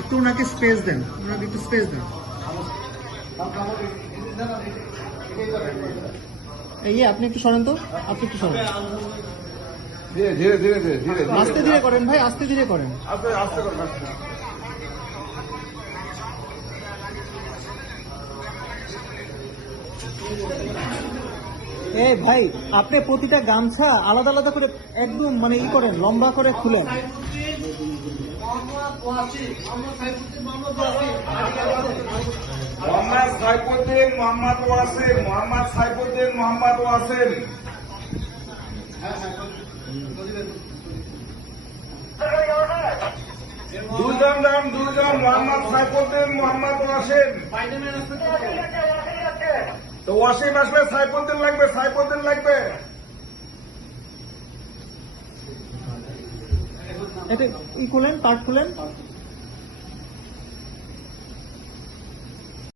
একটু ওনাকে স্পেস দেন, ওনাকে একটু স্পেস দেন। এই আপনি একটু সরেন তো, আপনি একটু সরেন। ধীরে ধীরে ধীরে ধীরে ধীরে আস্তে ধীরে করেন ভাই, আস্তে ধীরে করেন। আস্তে আস্তে করেন। এই ভাই, আপনি প্রতিটা গামছা আলাদা আলাদা করে একদম মানে করেন, লম্বা করে খুলেন। মোহাম্মদ সাইফুদ্দিন, মোহাম্মদ ওয়াসিম, মোহাম্মদ সাইফুদ্দিন, মোহাম্মদ ওয়াসিম। দুজন নাম, দুজন, মোহাম্মদ সাইফুদ্দিন, মোহাম্মদ ওয়াসিম। তো ওয়াসিম আসলে সাইফুদ্দিন লাগবে, সাইফুদ্দিন লাগবে। এটা খুলেন, কার্ড খুলেন।